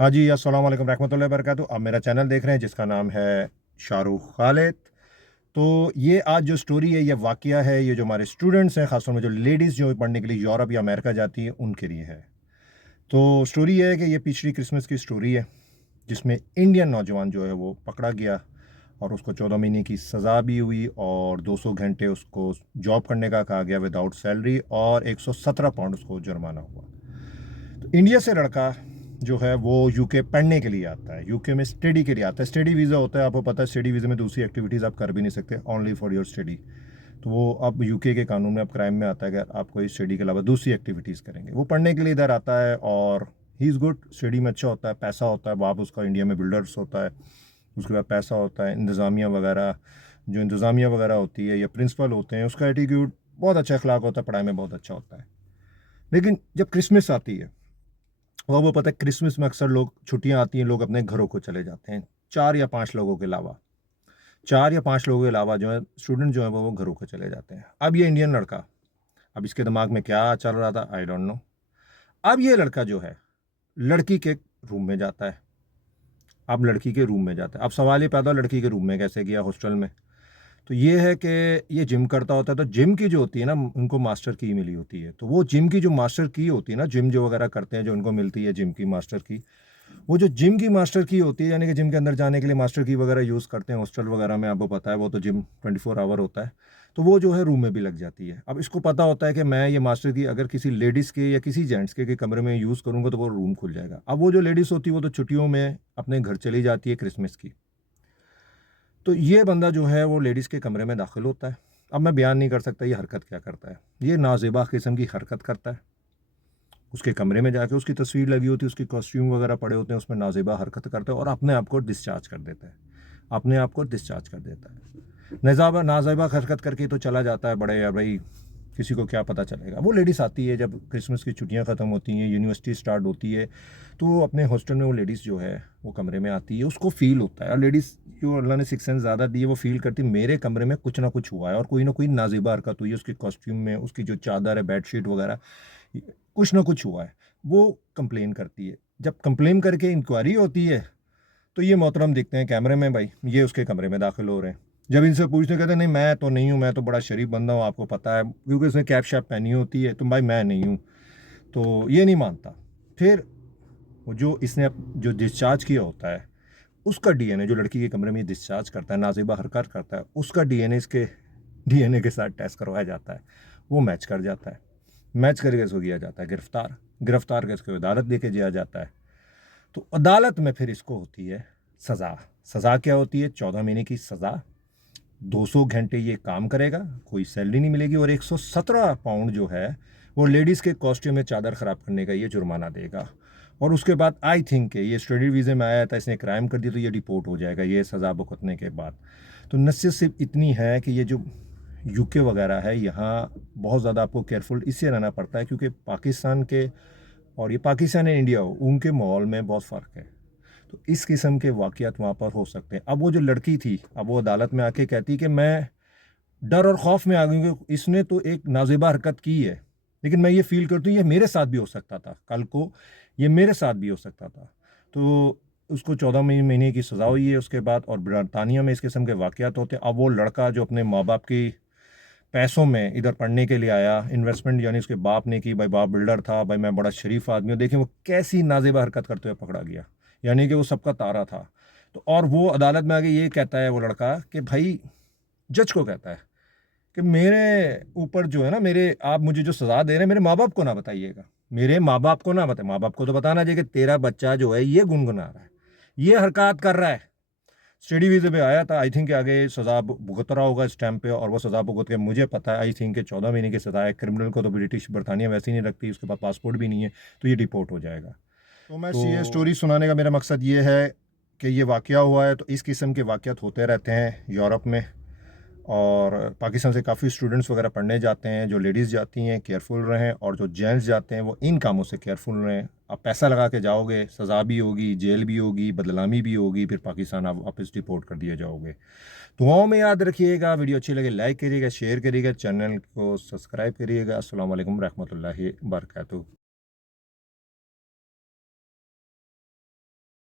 हाँ जी, अस्सलाम वालेकुम रहमतुल्लाहि व बरकातहू। आप मेरा चैनल देख रहे हैं जिसका नाम है शाहरुख खालिद। तो ये आज जो स्टोरी है, ये वाक़या है, ये जो हमारे स्टूडेंट्स हैं, ख़ास तौर में जो लेडीज़ जो पढ़ने के लिए यूरोप या अमेरिका जाती हैं, उनके लिए है। तो स्टोरी ये है कि ये पिछली क्रिसमस की स्टोरी है, जिसमें इंडियन नौजवान जो है वो पकड़ा गया और उसको 14 महीने की सज़ा भी हुई और 200 घंटे उसको जॉब करने का कहा गया विदाउट सैलरी और 117 पाउंड उसको जुर्माना हुआ। तो इंडिया से लड़का जो है वो यूके पढ़ने के लिए आता है, यूके में स्टडी के लिए आता है। स्टडी वीज़ा होता है, आपको पता है, स्टडी वीज़ा में दूसरी एक्टिविटीज़ आप कर भी नहीं सकते, ओनली फॉर योर स्टडी। तो वो अब यूके के कानून में अब क्राइम में आता है कि आप कोई स्टडी के अलावा दूसरी एक्टिविटीज़ करेंगे। वो पढ़ने के लिए इधर आता है और ही इज़ गुड, स्टडी में अच्छा होता है, पैसा होता है, बाप उसका इंडिया में बिल्डर्स होता है, उसके बाद पैसा होता है, इंतज़ामिया वगैरह, जो इंतज़ामिया वगैरह होती है या प्रिंसिपल होते हैं, उसका एटीट्यूड बहुत अच्छा, अखलाक होता है, पढ़ाई में बहुत अच्छा होता है। लेकिन जब क्रिसमस आती है, और वो पता है क्रिसमस में अक्सर लोग, छुट्टियां आती हैं, लोग अपने घरों को चले जाते हैं, 4 या 5 लोगों के अलावा, 4 या 5 लोगों के अलावा जो है स्टूडेंट जो है वो घरों को चले जाते हैं। अब ये इंडियन लड़का, अब इसके दिमाग में क्या चल रहा था आई डोंट नो। अब ये लड़का जो है लड़की के रूम में जाता है। अब लड़की के रूम में जाता है, अब सवाल ये पैदा, लड़की के रूम में कैसे गया हॉस्टल में? तो ये है कि ये जिम करता होता है, तो जिम की जो होती है ना, उनको मास्टर की मिली होती है। तो वो जिम की जो मास्टर की होती है ना, जिम जो वगैरह करते हैं, जो उनको मिलती है जिम की मास्टर की, वो जो जिम की मास्टर की होती है, यानी कि जिम के अंदर जाने के लिए मास्टर की वगैरह यूज़ करते हैं हॉस्टल वगैरह में, आपको पता है, वो तो जिम 24 आवर होता है। तो वो जो है रूम में भी लग जाती है। अब इसको पता होता है कि मैं ये मास्टर की अगर किसी लेडीज़ के या किसी जेंट्स के कमरे में यूज़ करूँगा तो वो रूम खुल जाएगा। अब वो जो लेडीज़ होती है वो तो छुट्टियों में अपने घर चली जाती है क्रिसमस की। तो ये बंदा जो है वो लेडीज़ के कमरे में दाखिल होता है। अब मैं बयान नहीं कर सकता ये हरकत क्या करता है। ये नाज़ेबा किस्म की हरकत करता है। उसके कमरे में जाके उसकी तस्वीर लगी होती है, उसके कॉस्ट्यूम वगैरह पड़े होते हैं, उसमें नाज़ेबा हरकत करता है और अपने आप को डिस्चार्ज कर देता है। अपने आप को डिस्चार्ज कर देता है। नज़ाबा नाज़ेबा हरकत करके तो चला जाता है, बड़े यार भाई, किसी को क्या पता चलेगा। वो लेडीज़ आती है जब क्रिसमस की छुट्टियां ख़त्म होती हैं, यूनिवर्सिटी स्टार्ट होती है, तो वो अपने हॉस्टल में वो लेडीज़ जो है वो कमरे में आती है, उसको फ़ील होता है। और लेडीज़ जो अल्लाह ने सिक्स सेंस ज़्यादा दी है, वो फ़ील करती है मेरे कमरे में कुछ ना कुछ हुआ है और कोई ना कोई नाज़ेबा हरकत हुई है, उसके कॉस्ट्यूम में, उसकी जो चादर है, बेडशीट वगैरह, कुछ ना कुछ हुआ है। वो कंप्लेन करती है। जब कंप्लेन करके इंक्वायरी होती है तो ये मोहतरम दिखते हैं कैमरे में, भाई ये उसके कमरे में दाखिल हो रहे हैं। जब इनसे पूछते कहते हैं नहीं मैं तो नहीं हूँ, मैं तो बड़ा शरीफ बंदा हूँ, आपको पता है, क्योंकि उसने कैप शैप पहनी होती है, तो भाई मैं नहीं हूँ। तो ये नहीं मानता। फिर वो जो इसने जो डिस्चार्ज किया होता है, उसका डीएनए, जो लड़की के कमरे में डिस्चार्ज करता है, नाज़ेबा हरकत करता है, उसका डीएनए इसके डीएनए के साथ टेस्ट करवाया जाता है। वो मैच कर जाता है। मैच करके इसको किया जाता है गिरफ्तार। गिरफ्तार करके इसको अदालत लेके जाया जाता है। तो अदालत में फिर इसको होती है सज़ा। सज़ा क्या होती है? 14 महीने की सज़ा, 200 घंटे ये काम करेगा, कोई सैलरी नहीं मिलेगी और 117 पाउंड जो है वो लेडीज़ के कॉस्ट्यूम में चादर ख़राब करने का ये जुर्माना देगा। और उसके बाद आई थिंक ये स्टडी वीज़े में आया था, इसने क्राइम कर दिया तो ये डिपोर्ट हो जाएगा ये सज़ा भुगतने के बाद। तो नसीहत सिर्फ इतनी है कि ये जो यूके वगैरह है, यहाँ बहुत ज़्यादा आपको केयरफुल इससे रहना पड़ता है क्योंकि पाकिस्तान के, और ये पाकिस्तान या इंडिया हो, उनके माहौल में बहुत फ़र्क है। तो इस किस्म के वाक़यात वहाँ पर हो सकते हैं। अब वो जो लड़की थी, अब वो अदालत में आके कहती कि मैं डर और खौफ में आ गई हूँ कि इसने तो एक नाज़ेबा हरकत की है, लेकिन मैं ये फ़ील करती हूँ ये मेरे साथ भी हो सकता था, कल को ये मेरे साथ भी हो सकता था। तो उसको 14 महीने की सज़ा हुई है उसके बाद, और बरतानिया में इस किस्म के वाक़यात होते हैं। अब वो लड़का जो अपने माँ-बाप की पैसों में इधर पढ़ने के लिए आया, इन्वेस्टमेंट यानी उसके बाप ने की, भाई बाप बिल्डर था, भाई मैं बड़ा शरीफ आदमी हूँ, देखिए वो कैसी नाज़ेबा हरकत करते हुए पकड़ा गया, यानी कि वो सबका तारा था। तो और वो अदालत में आके ये कहता है वो लड़का कि भाई, जज को कहता है कि मेरे ऊपर जो है ना, मेरे आप मुझे जो सज़ा दे रहे हैं, मेरे माँ बाप को ना बताइएगा, मेरे माँ बाप को ना बताए। माँ बाप को तो बताना चाहिए कि तेरा बच्चा जो है ये गुनगुना रहा है, ये हरकत कर रहा है, स्टडी वीज़े पे आया था, आई थिंक आगे सज़ा भुगत रहा होगा इस टाइम पे, और वो सज़ा भुगत के, मुझे पता है, आई थिंक 14 महीने की सज़ा है। क्रिमिनल को तो ब्रिटिश बरतानिया वैसे ही नहीं रखती, उसके पास पासपोर्ट भी नहीं है, तो ये डिपोर्ट हो जाएगा। तो मैं ये स्टोरी सुनाने का मेरा मकसद ये है कि ये वाक़या हुआ है, तो इस किस्म के वाक़यात होते रहते हैं यूरोप में, और पाकिस्तान से काफ़ी स्टूडेंट्स वगैरह पढ़ने जाते हैं। जो लेडीज़ जाती हैं केयरफुल रहें, और जो जेंट्स जाते हैं वो इन कामों से केयरफुल रहें। आप पैसा लगा के जाओगे, सज़ा भी होगी, जेल भी होगी, बदनामी भी होगी, फिर पाकिस्तान आप वापस डिपोर्ट कर दिए जाओगे। दुआओं में याद रखिएगा। वीडियो अच्छी लगे लाइक करिएगा, शेयर करिएगा, चैनल को सब्सक्राइब करिएगा। अस्सलाम वालेकुम रहमतुल्लाहि व बरकातहू।